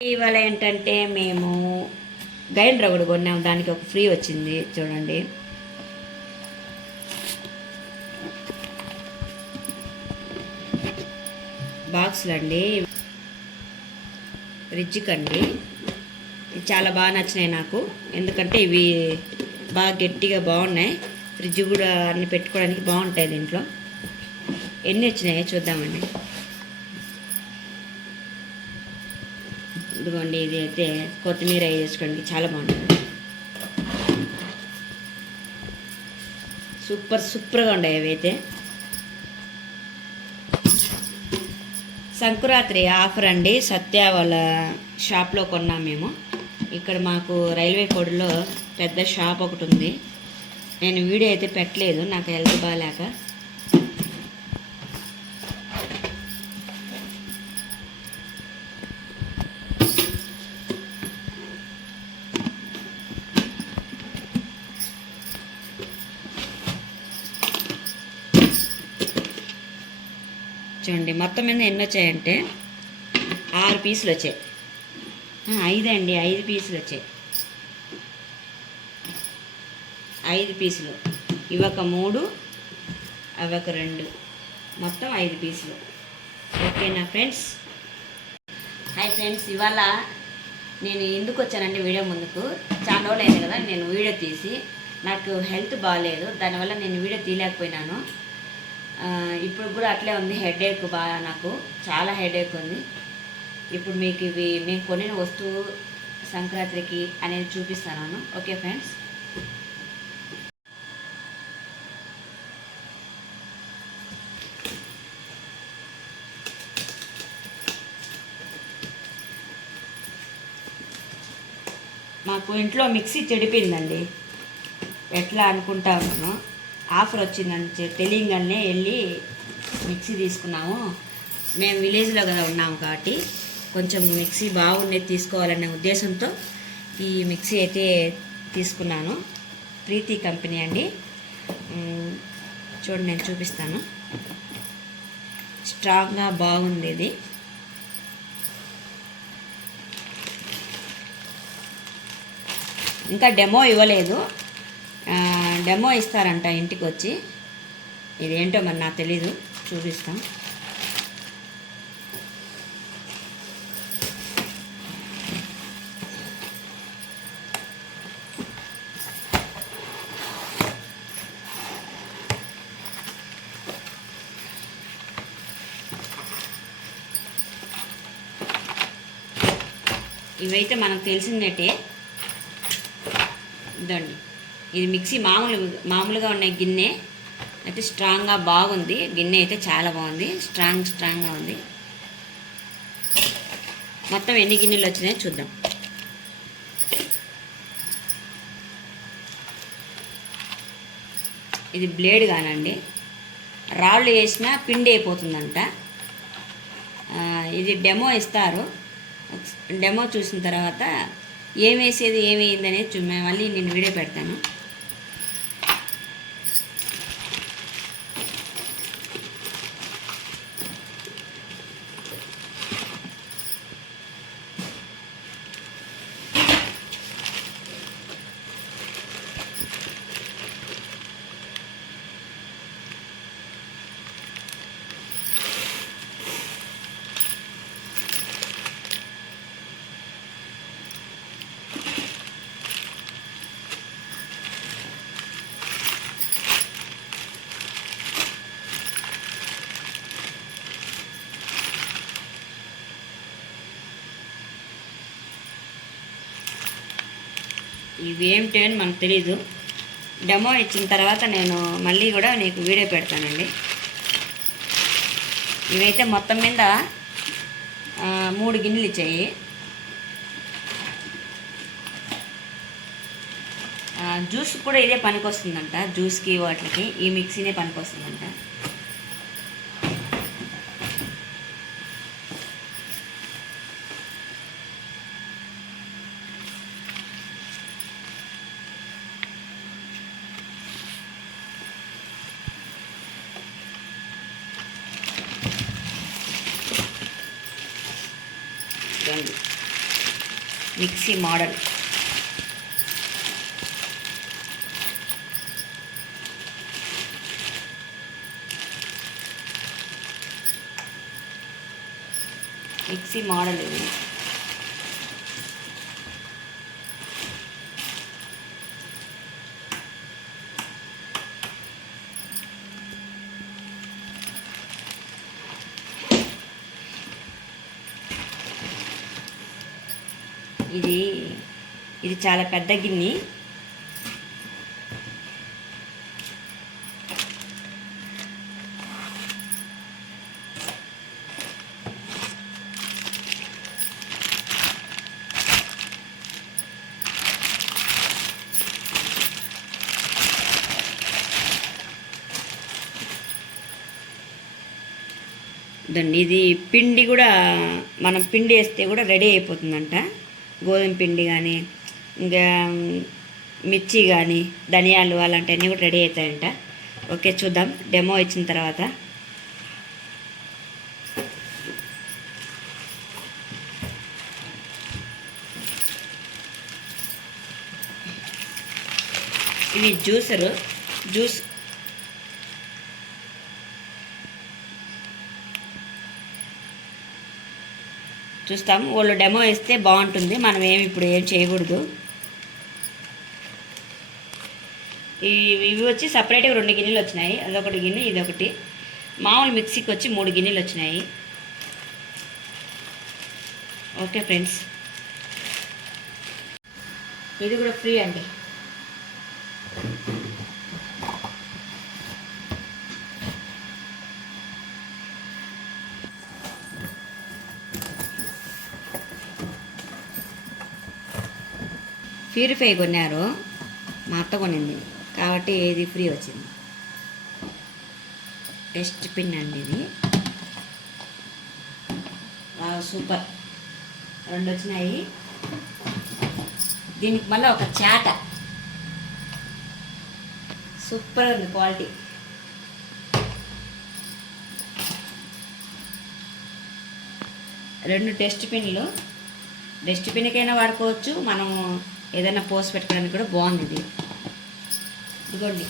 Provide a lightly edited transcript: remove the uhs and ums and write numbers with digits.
ఇవాళ ఏంటంటే మేము గ్రైండర్ ఒకటి కొన్నాము. దానికి ఒక ఫ్రీ వచ్చింది చూడండి. బాక్సులు అండి, ఫ్రిడ్జ్కి అండి. చాలా బాగా నచ్చినాయి నాకు, ఎందుకంటే ఇవి బాగా గట్టిగా బాగున్నాయి. ఫ్రిడ్జ్ కూడా అన్ని పెట్టుకోవడానికి బాగుంటాయి. దీంట్లో ఎన్ని వచ్చినాయో చూద్దామండి. ఇదిగోండి, ఇది అయితే కొత్తిమీర వేసుకోండి, చాలా బాగుంటుంది. సూపర్గా ఉన్నాయి అవి అయితే. సంక్రాంతి ఆఫర్ అండి, సత్య వాళ్ళ షాప్లో కొన్నాం మేము. ఇక్కడ మాకు రైల్వే కోడ్లో పెద్ద షాప్ ఒకటి ఉంది. నేను వీడియో అయితే పెట్టలేదు, నాకు హెల్త్ బాగాలేక. చూడండి, మొత్తం మీద ఎన్ని వచ్చాయంటే 6 పీసులు వచ్చాయి. 5 అండి, 5 పీసులు వచ్చాయి. 5 పీసులు. ఇవొక 3, అవొక 2, మొత్తం 5 పీసులు. ఓకేనా ఫ్రెండ్స్? హాయ్ ఫ్రెండ్స్, ఇవాళ నేను ఎందుకు వచ్చానండి వీడియో ముందుకు. చాలా రోజులు అయింది కదా నేను వీడియో తీసి. నాకు హెల్త్ బాగాలేదు, దానివల్ల నేను వీడియో తీయలేకపోయినాను. ఇప్పుడు కూడా అట్లే ఉంది, హెడేక్ బాగా, నాకు చాలా హెడేక్ ఉంది. ఇప్పుడు మీకు ఇవి మేము కొనిన వస్తువు సంక్రాంతికి అనేది చూపిస్తాను. Okay friends? మాకు ఇంట్లో మిక్సీ చెడిపోయిందండి. ఎట్లా అనుకుంటా ఉన్నాను, ఆఫర్ వచ్చిందని తెలియగానే వెళ్ళి మిక్సీ తీసుకున్నాము. మేము విలేజ్లో కదా ఉన్నాము కాబట్టి కొంచెం మిక్సీ బాగుండేది తీసుకోవాలనే ఉద్దేశంతో ఈ మిక్సీ అయితే తీసుకున్నాను. ప్రీతి కంపెనీ అండి. చూడండి, నేను చూపిస్తాను. స్ట్రాంగ్గా బాగుంది ఇది. ఇంకా డెమో ఇవ్వలేదు, డెమో ఇస్తారంట ఇంటికి వచ్చి. ఇదేంటో మరి నాకు తెలీదు, చూపిస్తాం. ఇవైతే మనకు తెలిసిందేటే. ఇదండి, ఇది మిక్సీ మామూలుగా ఉన్న గిన్నె అయితే స్ట్రాంగ్గా బాగుంది. గిన్నె అయితే చాలా బాగుంది, స్ట్రాంగ్గా ఉంది. మొత్తం ఎన్ని గిన్నెలు వచ్చినాయో చూద్దాం. ఇది బ్లేడ్ కానండి, రాళ్ళు వేసినా పిండి అయిపోతుందంట. ఇది డెమో ఇస్తారు. డెమో చూసిన తర్వాత ఏం వేసేది ఏమైంది అనేది మళ్ళీ నేను వీడియో పెడతాను. ఇవేమిటి అని మనకు తెలీదు. డెమో ఇచ్చిన తర్వాత నేను మళ్ళీ కూడా నీకు వీడియో పెడతానండి. ఇవైతే మొత్తం మీద 3 గిన్నెలు ఇచ్చాయి. జ్యూస్ కూడా ఇదే పనికొస్తుందంట. జ్యూస్కి వాటికి ఈ మిక్సీనే పనికొస్తుందంట. చూడండి, మిక్సీ మోడల్. మిక్సీ మోడల్ ఇది. ఇది చాలా పెద్ద గిన్నె. ఇది పిండి కూడా మనం పిండి వేస్తే కూడా రెడీ అయిపోతుందంట. గోధుమ పిండి కానీ ఇంకా మిర్చి కానీ ధనియాలు అలాంటివన్నీ కూడా రెడీ అవుతాయంట. ఓకే, చూద్దాం డెమో ఇచ్చిన తర్వాత. ఇది జ్యూస్ చూస్తాము. వాళ్ళు డెమో ఇస్తే బాగుంటుంది, మనం ఇప్పుడు ఏం చేయకూడదు. ఇవి వచ్చి సపరేట్గా 2 గిన్నెలు వచ్చినాయి. అదొకటి గిన్నె, ఇదొకటి. మామూలు మిక్సీకి వచ్చి 3 గిన్నెలు వచ్చినాయి. ఓకే ఫ్రెండ్స్, ఇది కూడా ఫ్రీ అండి. ప్యూరిఫై కొన్నారు, మా అత్త కొనింది కాబట్టి ఇది ఫ్రీ వచ్చింది. డస్ట్ పిన్ అండి ఇది. సూపర్, 2 వచ్చినాయి. దీనికి మళ్ళీ ఒక చాట, సూపర్ ఉంది క్వాలిటీ. రెండు డస్ట్ పిన్లు, డస్ట్ పిన్కైనా వాడుకోవచ్చు, మనం ఏదైనా పోసి పెట్టుకోవడానికి కూడా బాగుంది ఇది. ఇదిగోండి.